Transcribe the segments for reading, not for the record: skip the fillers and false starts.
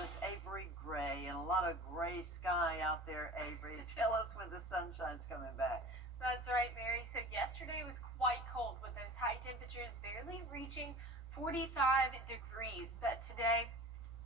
meteorologist Avery Gray, and a lot of gray sky out there, Avery. Tell us when the sunshine's coming back. That's right, Mary. So yesterday was quite cold with those high temperatures barely reaching 45 degrees. But today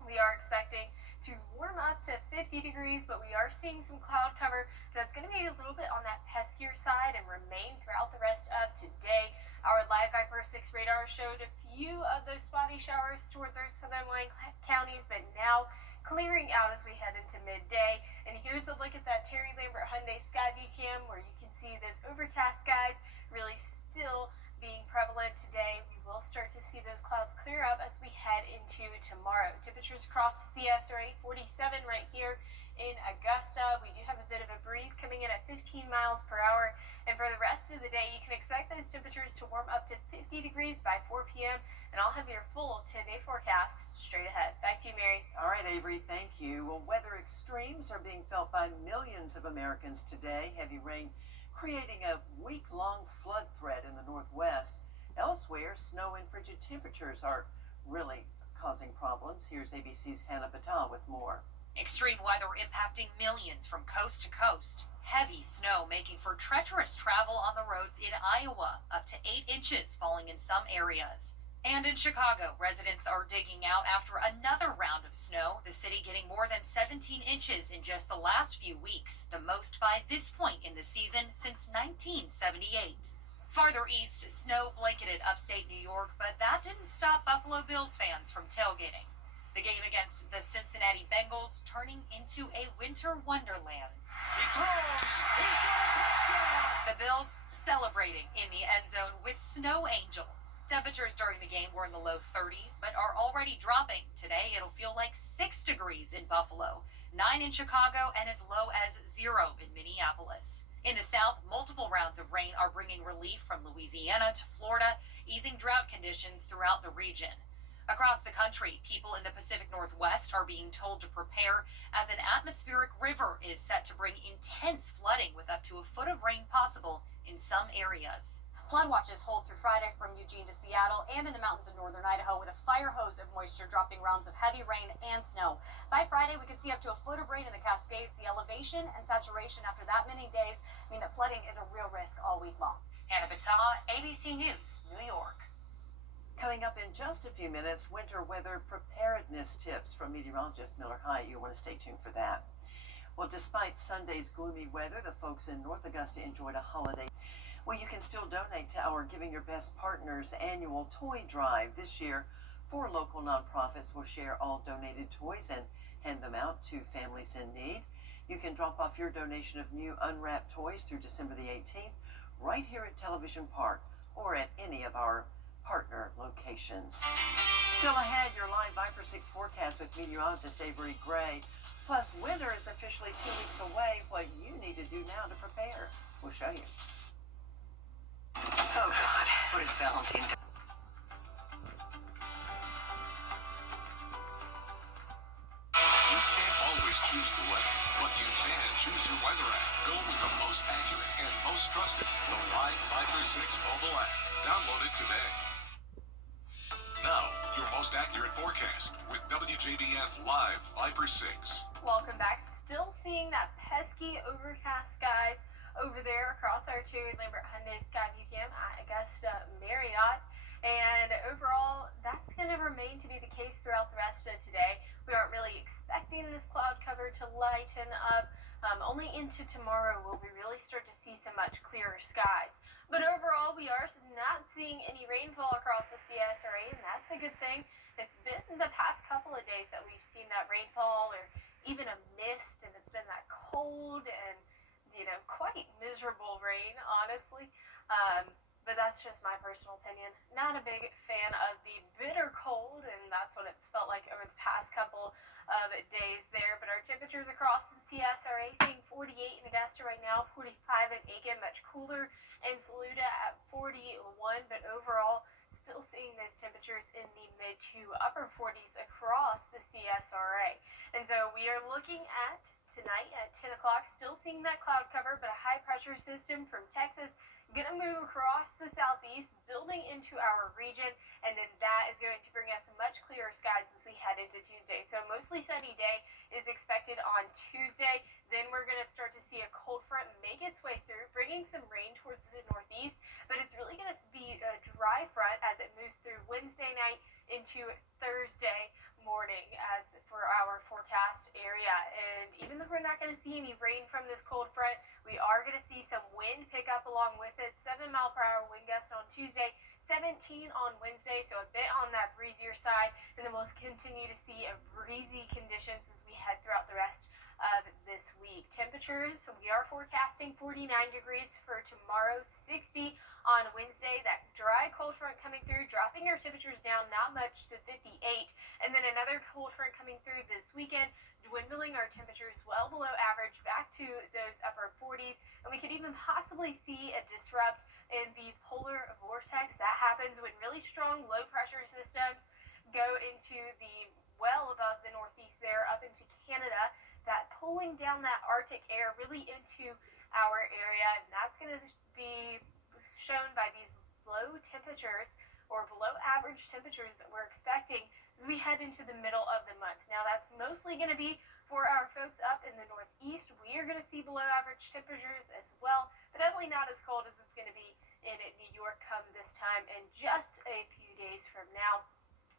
we are expecting to warm up to 50 degrees, but we are seeing some cloud cover that's going to be a little bit on that peskier side and remain throughout the rest of today. Our live Viper 6 radar showed a few of those spotty showers towards our southern line counties, but now clearing out as we head into midday. And here's a look at that Terry Lambert Hyundai Skyview Cam, where you can see those overcast skies really still being prevalent today. We will start to see those clouds clear up as we head into tomorrow. Temperatures across the CSRA, 47 right here in Augusta. We do have a bit of a breeze coming in at 15 miles per hour. And for the rest of the day, you can expect those temperatures to warm up to 50 degrees by 4 p.m. And I'll have your full 10-day forecast straight ahead. Back to you, Mary. All right, Avery, thank you. Well, weather extremes are being felt by millions of Americans today. Heavy rain creating a week-long flood threat in the Northwest. Elsewhere, snow and frigid temperatures are really causing problems. Here's ABC's Hannah Batal with more. Extreme weather impacting millions from coast to coast. Heavy snow making for treacherous travel on the roads in Iowa, up to 8 inches falling in some areas. And in Chicago, residents are digging out after another round of snow, the city getting more than 17 inches in just the last few weeks, the most by this point in the season since 1978. Farther east, snow blanketed upstate New York, but that didn't stop Buffalo Bills fans from tailgating. The game against the Cincinnati Bengals turning into a winter wonderland. He throws. He's got a touchdown. The Bills celebrating in the end zone with snow angels. Temperatures during the game were in the low 30s, but are already dropping. Today, it'll feel like 6 degrees in Buffalo, 9 in Chicago, and as low as 0 in Minneapolis. In the south, multiple rounds of rain are bringing relief from Louisiana to Florida, easing drought conditions throughout the region. Across the country, people in the Pacific Northwest are being told to prepare as an atmospheric river is set to bring intense flooding with up to a foot of rain possible in some areas. Flood watches hold through Friday from Eugene to Seattle and in the mountains of northern Idaho, with a fire hose of moisture dropping rounds of heavy rain and snow. By Friday, we could see up to a foot of rain in the Cascades. The elevation and saturation after that many days mean that flooding is a real risk all week long. Hannah Batal, ABC News, New York. Coming up in just a few minutes, winter weather preparedness tips from meteorologist Miller High. You want to stay tuned for that. Well, despite Sunday's gloomy weather, the folks in North Augusta enjoyed a holiday. Well, you can still donate to our Giving Your Best Partners annual toy drive. This year, 4 local nonprofits will share all donated toys and hand them out to families in need. You can drop off your donation of new unwrapped toys through December the 18th right here at Television Park or at any of our partner locations. Still ahead, your live Viper 6 forecast with meteorologist Avery Gray. Plus, winter is officially 2 weeks away. What you need to do now to prepare. We'll show you. Oh, God. What is Valentine? You can't always choose the weather, but you can choose your weather app. Go with the most accurate and most trusted, the Live Viper 6 mobile app. Download it today. Now, your most accurate forecast with WJBF Live Viper 6. Welcome back. Still seeing that pesky overcast skies over there across our Terry Lambert Hyundai Skyview Cam at Augusta Marriott. And overall, that's going to remain to be the case throughout the rest of today. We aren't really expecting this cloud cover to lighten up. Only into tomorrow will we really start to see some much clearer skies. But overall, we are not seeing any rainfall across the CSRA, and that's a good thing. It's been the past couple of days that we've seen that rainfall or even a mist, and it's been that cold and quite miserable rain, honestly. But that's just my personal opinion. Not a big fan of the bitter cold, and that's what it's felt like over the past couple of days there. But our temperatures across the CSRA, seeing 48 in Augusta right now, 45 in Aiken, much cooler in Saluda at 41. But overall, still seeing those temperatures in the mid to upper 40s across the CSRA. And so we are looking at tonight at 10 o'clock, still seeing that cloud cover, but a high pressure system from Texas going to move across the southeast, building into our region, and then that is going to bring us much clearer skies as we head into Tuesday. So mostly sunny day is expected on Tuesday. Then we're going to start to see a cold front make its way through, bringing some rain towards the northeast, but it's really going to be a dry front as it moves through Wednesday night into Thursday morning as for our forecast area. And even though we're not going to see any rain from this cold front, we are going to see some wind pick up along with it. 7-mile-per-hour wind gusts on Tuesday, 17 on Wednesday, so a bit on that breezier side. And then we'll continue to see a breezy conditions as we head throughout the rest of this week. Temperatures, we are forecasting 49 degrees for tomorrow, 60 on Wednesday. That dry cold front coming through, dropping our temperatures down not much to 58. And then another cold front coming through this weekend, dwindling our temperatures well below average back to those upper 40s. And we could even possibly see a disrupt in the polar vortex. That happens when really strong low pressure systems go into the well above the northeast there up into Canada, that pulling down that Arctic air really into our area, and that's going to be shown by these low temperatures or below average temperatures that we're expecting as we head into the middle of the month. Now that's mostly going to be for our folks up in the northeast. We are going to see below average temperatures as well, but definitely not as cold as it's going to be in New York come this time in just a few days from now.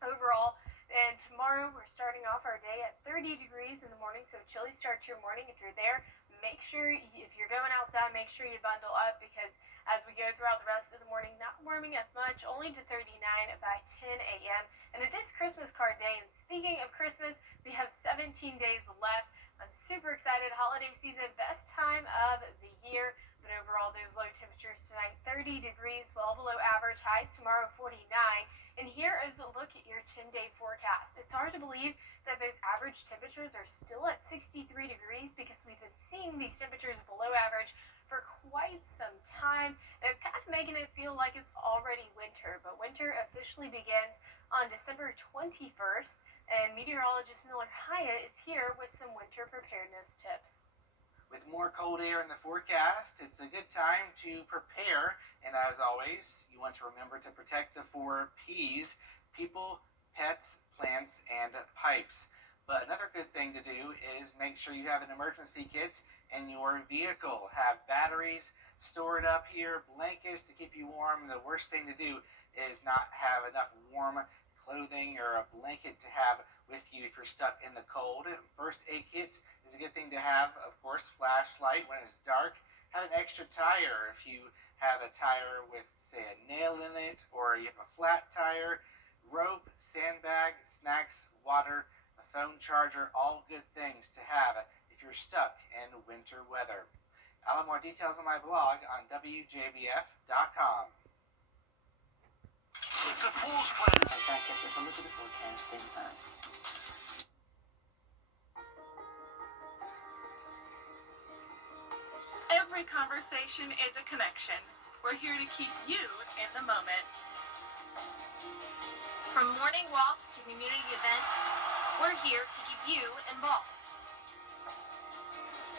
Overall, and tomorrow we're starting off our day at 30 degrees in the morning, so a chilly start to your morning. If you're there, make sure if you're going outside, make sure you bundle up, because as we go throughout the rest of the morning, not warming up much, only to 39 by 10 a.m. And it is Christmas card day, and speaking of Christmas, we have 17 days left. I'm super excited. Holiday season, best time of the year. But overall, those low temperatures tonight, 30 degrees, well below average. Highs tomorrow, 49. And here is a look at your 10-day forecast. It's hard to believe that those average temperatures are still at 63 degrees because we've been seeing these temperatures below average for quite some time. And it's kind of making it feel like it's already winter. But winter officially begins on December 21st. And meteorologist Miller Hyatt is here with some winter preparedness tips. With more cold air in the forecast, it's a good time to prepare. And as always, you want to remember to protect the 4 P's: people, pets, plants, and pipes. But another good thing to do is make sure you have an emergency kit in your vehicle. Have batteries stored up here, blankets to keep you warm. The worst thing to do is not have enough warm clothing or a blanket to have with you if you're stuck in the cold. First aid kit is a good thing to have. Of course, flashlight when it's dark. Have an extra tire if you have a tire with, say, a nail in it, or you have a flat tire. Rope, sandbag, snacks, water, a phone charger, all good things to have if you're stuck in winter weather. I'll have more details on my blog on WJBF.com. It's a fool's plan. Right back up with a look at the forecast in us. Every conversation is a connection. We're here to keep you in the moment. From morning walks to community events, we're here to keep you involved.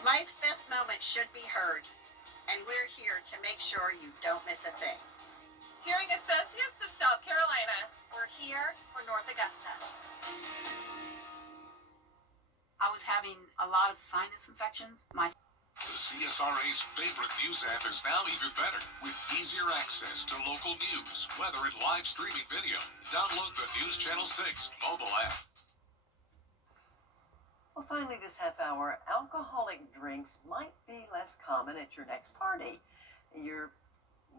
Life's best moments should be heard, and we're here to make sure you don't miss a thing. Hearing Associates of South Carolina. We're here for North Augusta. I was having a lot of sinus infections. The CSRA's favorite news app is now even better, with easier access to local news, weather, and live streaming video. Download the News Channel 6 mobile app. Well, finally this half hour, alcoholic drinks might be less common at your next party. You're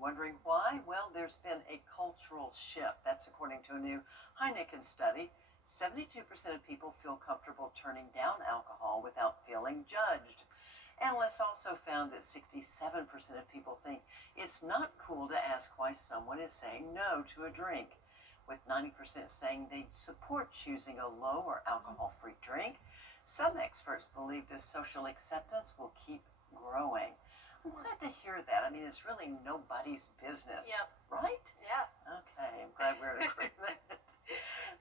wondering why? Well, there's been a cultural shift. That's according to a new Heineken study. 72% of people feel comfortable turning down alcohol without feeling judged. Analysts also found that 67% of people think it's not cool to ask why someone is saying no to a drink, with 90% saying they'd support choosing a low or alcohol-free drink. Some experts believe this social acceptance will keep growing. I'm glad to hear that. I mean, it's really nobody's business. Yep. Right? Yeah. Okay, I'm glad we're in agreement.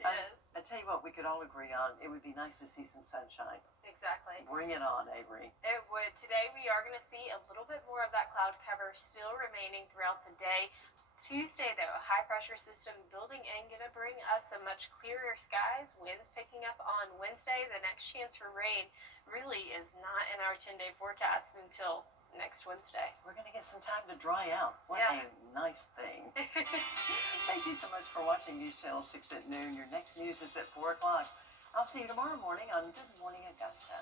Yes. I tell you what, we could all agree on, it would be nice to see some sunshine. Exactly. exactly. Bring it on, Avery. It would. Today we are going to see a little bit more of that cloud cover still remaining throughout the day. Tuesday, though, a high-pressure system building in, going to bring us some much clearer skies. Winds picking up on Wednesday. The next chance for rain really is not in our 10-day forecast until next Wednesday. We're going to get some time to dry out. What Yeah. a nice thing. Thank you so much for watching News Channel 6 at noon. Your next news is at 4 o'clock. I'll see you tomorrow morning on Good Morning Augusta.